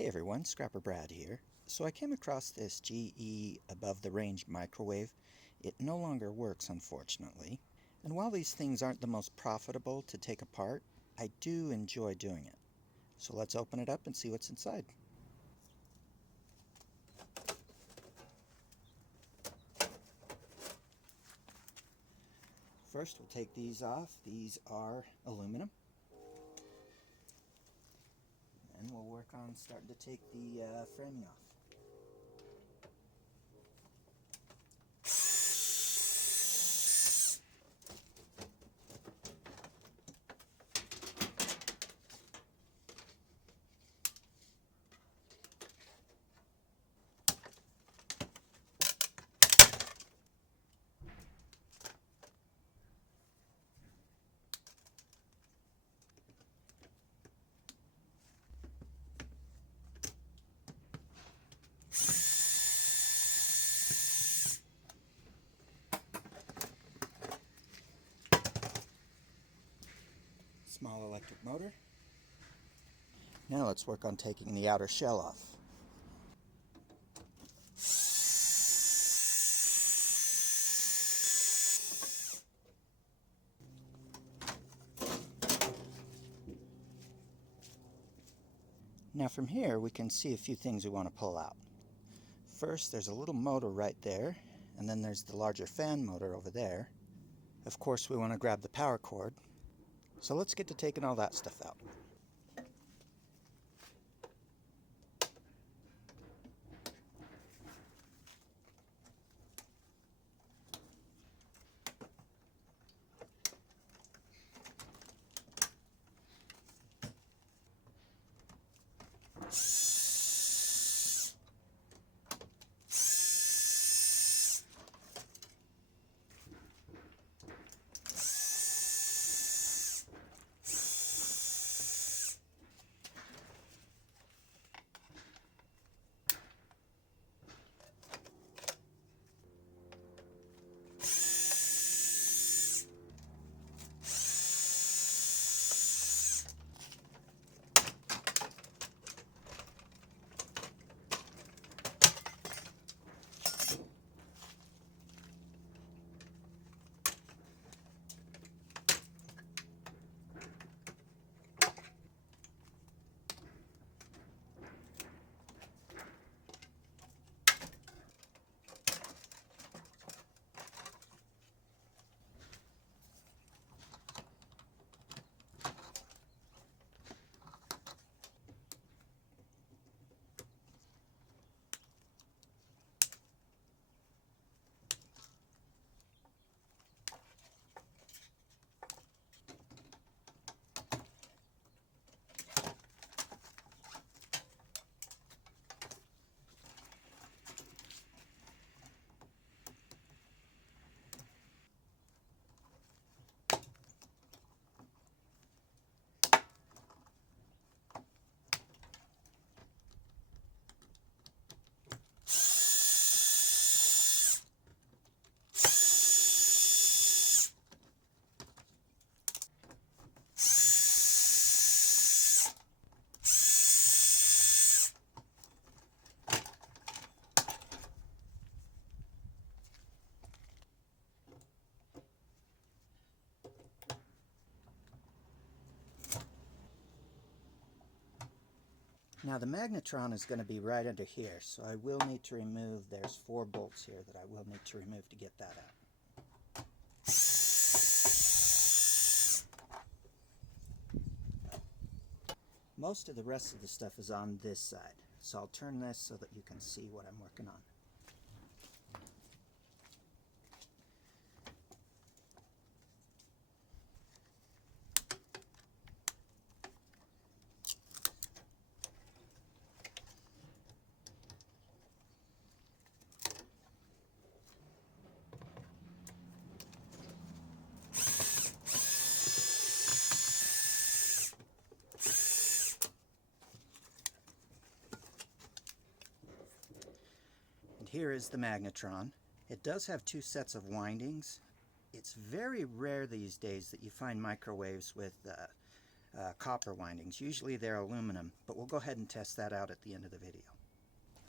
Hey everyone, Scrapper Brad here. So I came across this GE above the range microwave. It no longer works, unfortunately. And while these things aren't the most profitable to take apart, I do enjoy doing it. So let's open it up and see what's inside. First, we'll take these off. These are aluminum. And we'll work on starting to take the framing off. Small electric motor. Now let's work on taking the outer shell off. Now from here we can see a few things we want to pull out. First, there's a little motor right there, and then there's the larger fan motor over there. Of course, we want to grab the power cord. So let's get to taking all that stuff out. Now the magnetron is going to be right under here, so I will need to remove, there's 4 bolts here that I will need to remove to get that out. Most of the rest of the stuff is on this side, so I'll turn this so that you can see what I'm working on. Here is the magnetron. It does have 2 sets of windings. It's very rare these days that you find microwaves with copper windings. Usually they're aluminum, but we'll go ahead and test that out at the end of the video.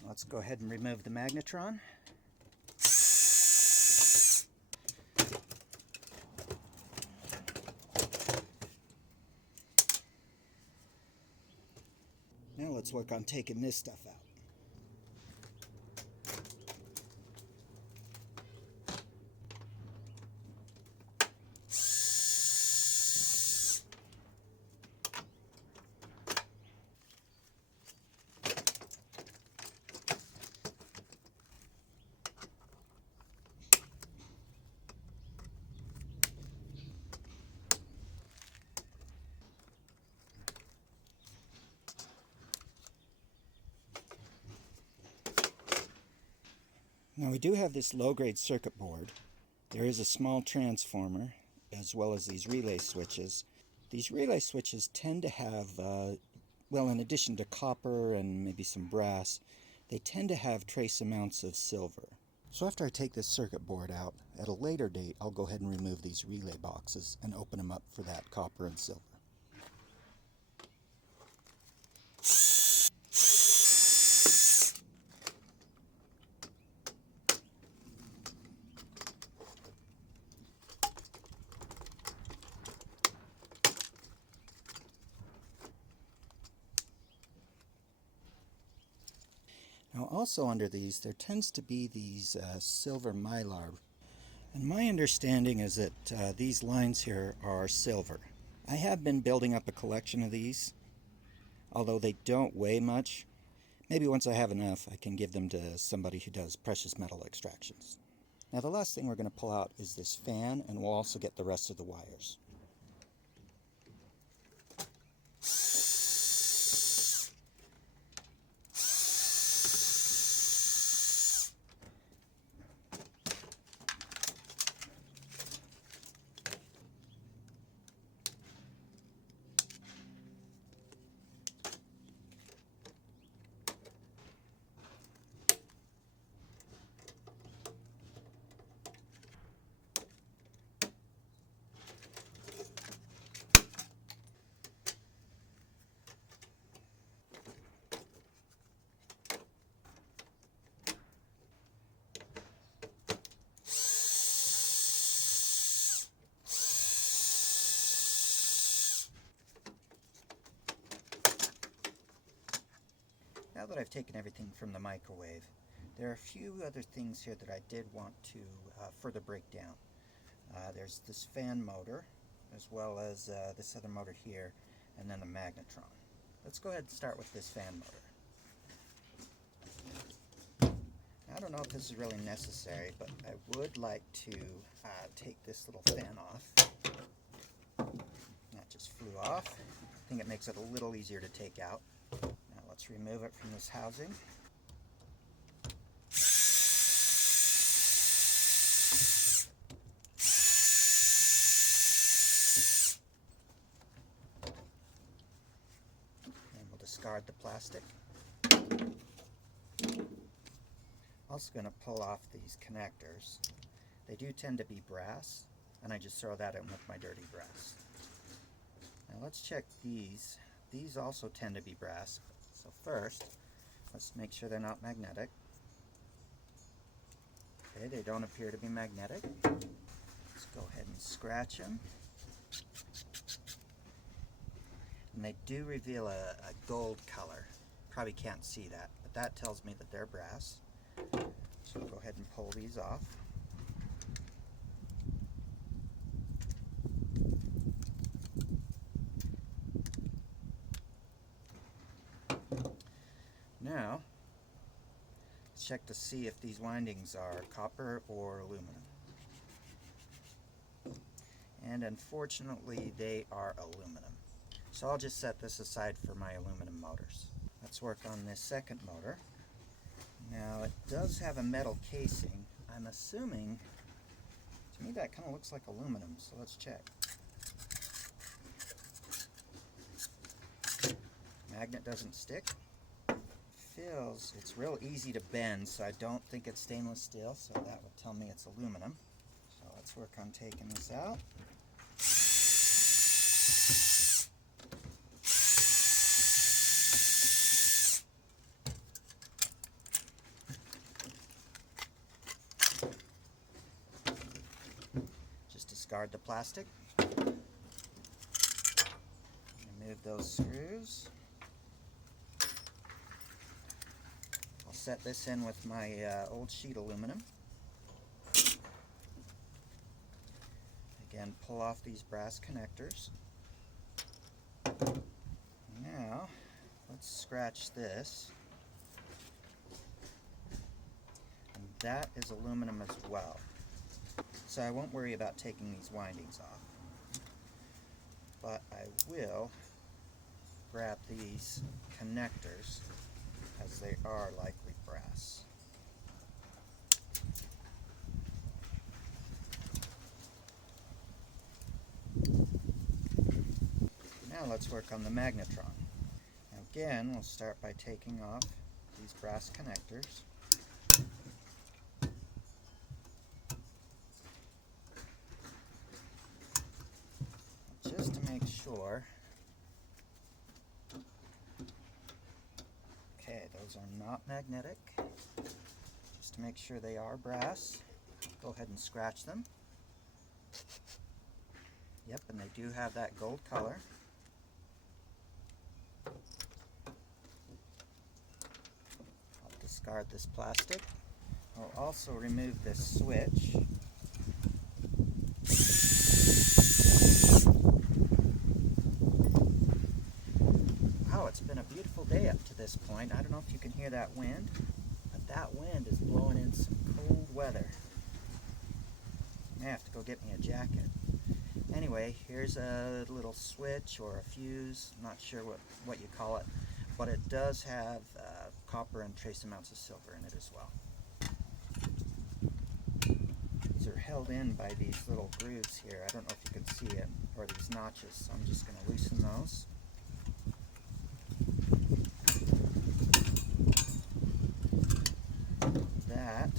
Let's go ahead and remove the magnetron. Now let's work on taking this stuff out. Now we do have this low-grade circuit board. There is a small transformer as well as these relay switches. These relay switches tend to have, well, in addition to copper and maybe some brass, they tend to have trace amounts of silver. So after I take this circuit board out, at a later date I'll go ahead and remove these relay boxes and open them up for that copper and silver. Now also under these there tends to be these silver mylar, and my understanding is that these lines here are silver. I have been building up a collection of these, although they don't weigh much. Maybe once I have enough I can give them to somebody who does precious metal extractions. Now the last thing we're going to pull out is this fan, and we'll also get the rest of the wires. Now that I've taken everything from the microwave, there are a few other things here that I did want to further break down. There's this fan motor, as well as this other motor here, and then the magnetron. Let's go ahead and start with this fan motor. Now, I don't know if this is really necessary, but I would like to take this little fan off. That just flew off. I think it makes it a little easier to take out. Let's remove it from this housing. And we'll discard the plastic. Also going to pull off these connectors. They do tend to be brass, and I just throw that in with my dirty brass. Now let's check these. These also tend to be brass. So first, let's make sure they're not magnetic. Okay, they don't appear to be magnetic. Let's go ahead and scratch them. And they do reveal a gold color. Probably can't see that, but that tells me that they're brass. So we'll go ahead and pull these off. Now, let's check to see if these windings are copper or aluminum. And unfortunately, they are aluminum. So I'll just set this aside for my aluminum motors. Let's work on this second motor. Now, it does have a metal casing. I'm assuming, to me that kind of looks like aluminum, so let's check. Magnet doesn't stick. It's real easy to bend, so I don't think it's stainless steel, so that would tell me it's aluminum. So let's work on taking this out. discard the plastic. Remove those screws. I'll set this in with my old sheet aluminum. Again, pull off these brass connectors. Now, let's scratch this. And that is aluminum as well. So I won't worry about taking these windings off. But I will grab these connectors, as they are likely brass. Now let's work on the magnetron. Now again, we'll start by taking off these brass connectors. Just to make sure. Okay, those are not magnetic. Just to make sure they are brass, go ahead and scratch them. Yep, and they do have that gold color. I'll discard this plastic. I'll also remove this switch. Wow, it's been a beautiful day up to this point. I don't know if you can hear that wind, but that wind is blowing in some cold weather. I may have to go get me a jacket. Anyway, here's a little switch or a fuse, I'm not sure what you call it, but it does have copper and trace amounts of silver in it as well. These are held in by these little grooves here. I don't know if you can see it, or these notches, so I'm just going to loosen those. That,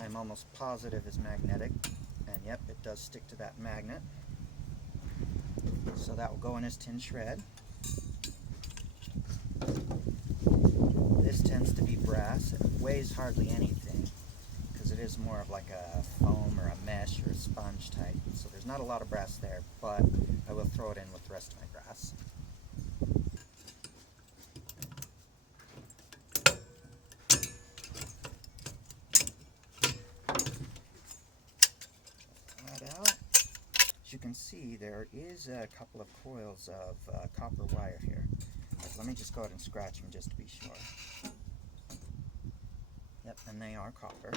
I'm almost positive is magnetic. And yep, it does stick to that magnet. So that will go in his tin shred. This tends to be brass. It weighs hardly anything because it is more of like a foam or a mesh or a sponge type. So there's not a lot of brass there, but I will throw it in with the rest of my brass. As you can see, there is a couple of coils of copper wire here. Let me just go ahead and scratch them just to be sure. Yep, and they are copper.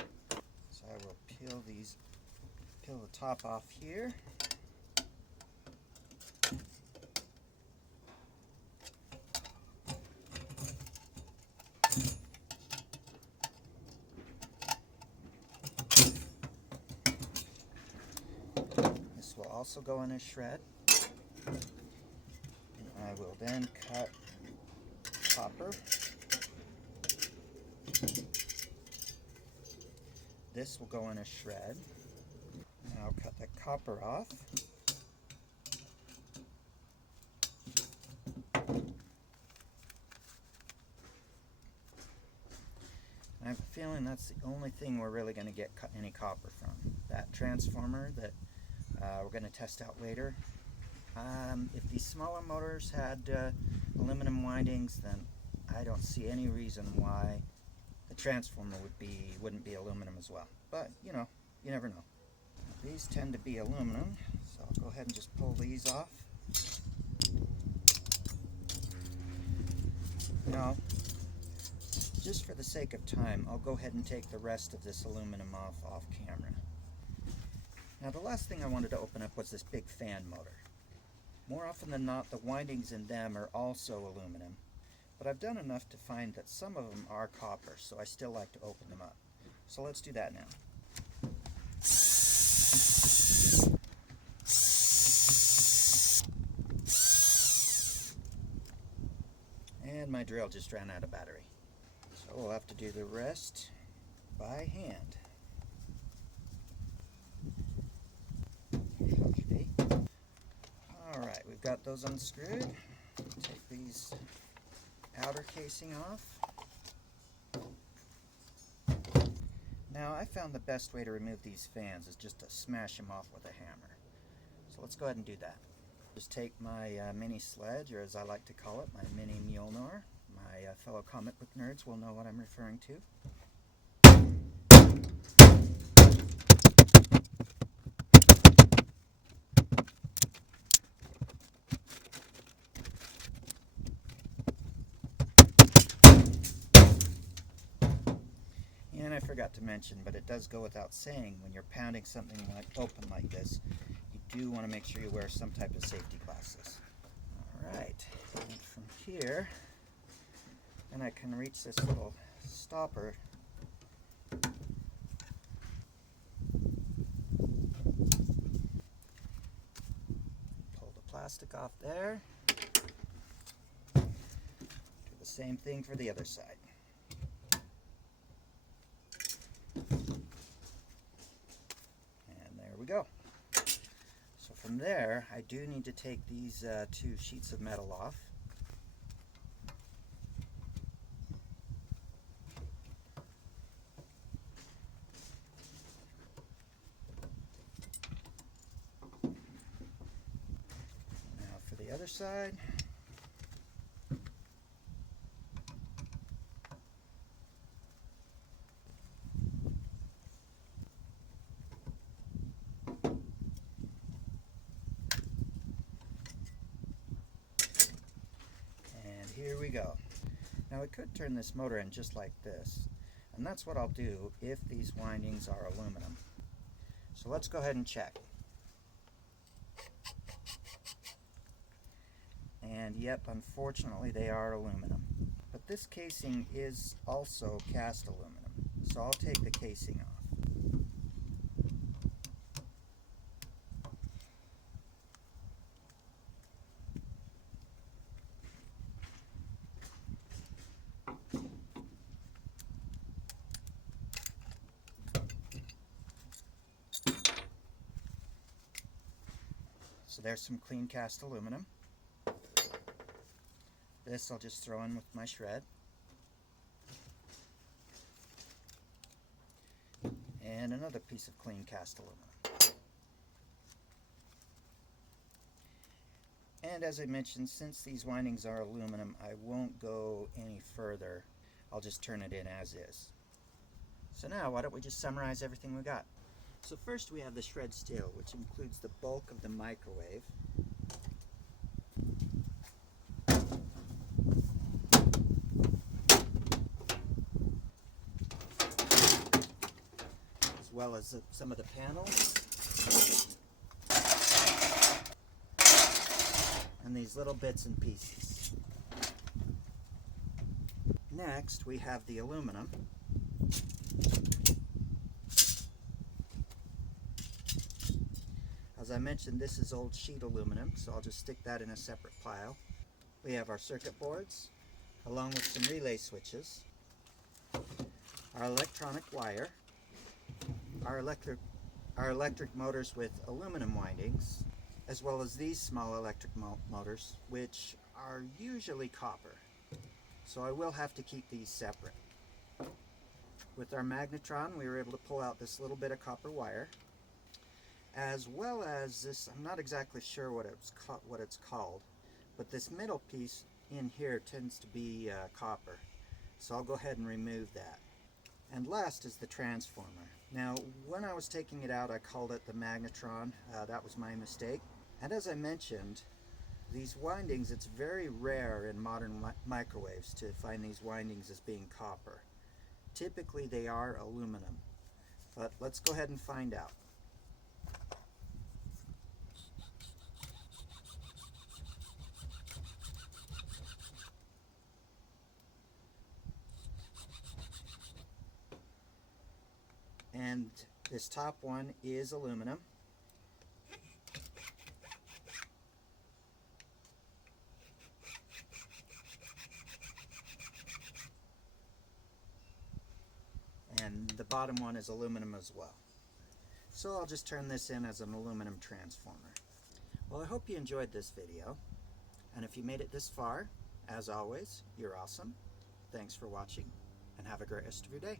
So I will peel the top off here. Will also go in a shred. And I will then cut copper. This will go in a shred. Now I'll cut the copper off. I have a feeling that's the only thing we're really going to get any copper from. That transformer that we're going to test out later. If these smaller motors had aluminum windings, then I don't see any reason why the transformer wouldn't be aluminum as well. But you know, you never know. These tend to be aluminum, so I'll go ahead and just pull these off. Now, just for the sake of time, I'll go ahead and take the rest of this aluminum off camera. Now the last thing I wanted to open up was this big fan motor. More often than not, the windings in them are also aluminum, but I've done enough to find that some of them are copper, so I still like to open them up. So let's do that now. And my drill just ran out of battery. So we'll have to do the rest by hand. Okay. Alright, we've got those unscrewed. Take these outer casing off. Now, I found the best way to remove these fans is just to smash them off with a hammer. So let's go ahead and do that. Just take my mini sledge, or as I like to call it, my mini Mjolnir. My fellow comic book nerds will know what I'm referring to. And I forgot to mention, but it does go without saying, when you're pounding something like open like this, you do want to make sure you wear some type of safety glasses. Alright, and from here, then I can reach this little stopper. Pull the plastic off there. Do the same thing for the other side. We go. So from there, I do need to take these two sheets of metal off. Now for the other side. Here we go. Now we could turn this motor in just like this, and that's what I'll do if these windings are aluminum. So let's go ahead and check. And yep, unfortunately they are aluminum. But this casing is also cast aluminum, so I'll take the casing off. So there's some clean cast aluminum. This I'll just throw in with my shred. And another piece of clean cast aluminum. And as I mentioned, since these windings are aluminum, I won't go any further. I'll just turn it in as is. So now, why don't we just summarize everything we got? So first we have the shred steel, which includes the bulk of the microwave. As well as some of the panels. And these little bits and pieces. Next we have the aluminum. As I mentioned, this is old sheet aluminum, so I'll just stick that in a separate pile. We have our circuit boards, along with some relay switches, our electronic wire, our electric motors with aluminum windings, as well as these small electric motors, which are usually copper. So I will have to keep these separate. With our magnetron, we were able to pull out this little bit of copper wire, as well as this, I'm not exactly sure what it's called, but this middle piece in here tends to be copper. So I'll go ahead and remove that. And last is the transformer. Now, when I was taking it out, I called it the magnetron. That was my mistake. And as I mentioned, these windings, it's very rare in modern microwaves to find these windings as being copper. Typically they are aluminum, but let's go ahead and find out. And this top one is aluminum. And the bottom one is aluminum as well. So I'll just turn this in as an aluminum transformer. Well, I hope you enjoyed this video. And if you made it this far, as always, you're awesome. Thanks for watching, and have a great rest of your day.